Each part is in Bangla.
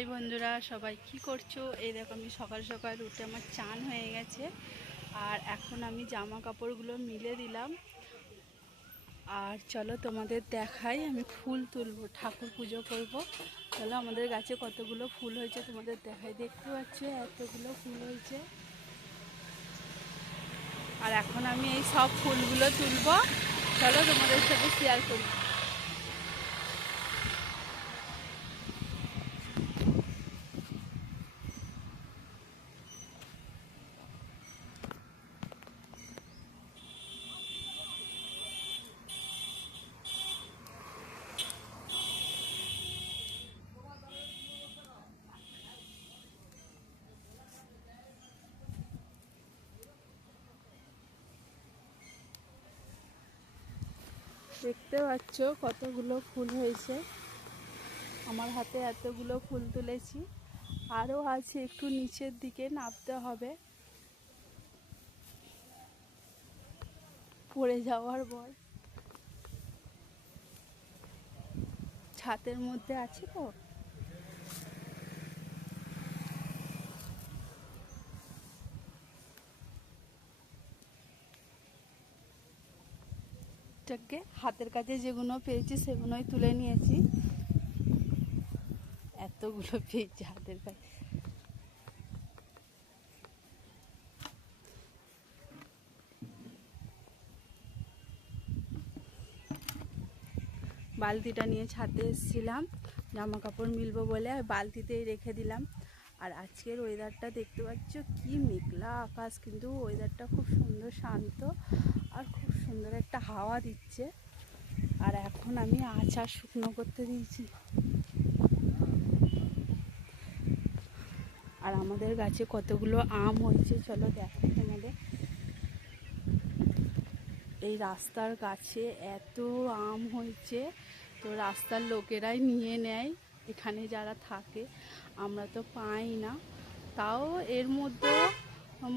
হাই বন্ধুরা, সবাই কি করছো? এই দেখো আমি সকাল সকাল উঠে আমার চান হয়ে গেছে। আর এখন আমি জামা কাপড়গুলো মিলে দিলাম। আর চলো তোমাদের দেখাই, আমি ফুল তুলবো, ঠাকুর পুজো করব। চলো আমাদের গাছে কতগুলো ফুল হয়েছে তোমাদের দেখাই। দেখতে পাচ্ছ এতগুলো ফুল হয়েছে। আর এখন আমি এই সব ফুলগুলো তুলবো। চলো তোমাদের সাথে শেয়ার করি। দেখতে পাচ্ছ কতগুলো ফুল হয়েছে। আমার হাতে এতগুলো ফুল তুলেছি, আরও আছে, একটু নিচের দিকে নামতে হবে। পড়ে যাওয়ার ভয়, ছাতের মধ্যে আছে তো। এটাকে হাতের কাছে যেগুলো পেয়েছি সেগুলোই তুলে নিয়েছি। এতগুলো পেয়েছি হাতের কাছে। বালতিটা নিয়ে ছাদে এসেছিলাম জামা কাপড় মিলবো বলে, আর বালতিতেই রেখে দিলাম। আর আজকের ওয়েদারটা দেখতে পাচ্ছ কি মেঘলা আকাশ, কিন্তু ওয়েদারটা খুব সুন্দর, শান্ত, আর খুব সুন্দর একটা হাওয়া দিচ্ছে। আর এখন আমি আচার শুকনো করতে দিয়েছি। আর আমাদের গাছে কতগুলো আম হয়েছে চলো দেখো তোমাদের। এই রাস্তার গাছে এত আম হয়েছে, তো রাস্তার লোকেরাই নিয়ে নেয়, এখানে যারা থাকে। আমরা তো পাই না, তাও এর মধ্যে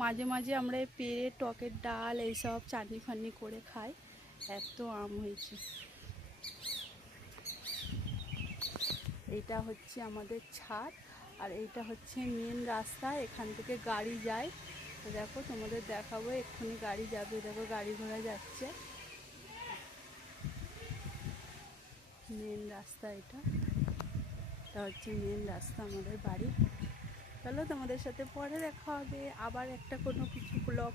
মাঝে মাঝে আমরা পেড়ে টকের ডাল এইসব চাটনি ফাটনি করে খাই। এত আম হয়েছে। এইটা হচ্ছে আমাদের ছাদ, আর এইটা হচ্ছে মেন রাস্তা, এখান থেকে গাড়ি যায়। তো দেখো তোমাদের দেখাবো, এক্ষুনি গাড়ি যাবে, দেখো গাড়ি ঘোড়া যাচ্ছে। মেন রাস্তা এটা হচ্ছে মেন রাস্তা আমাদের বাড়ি। চলো তোমাদের সাথে পরে দেখা হবে আবার একটা কোনো কিছু ব্লগ।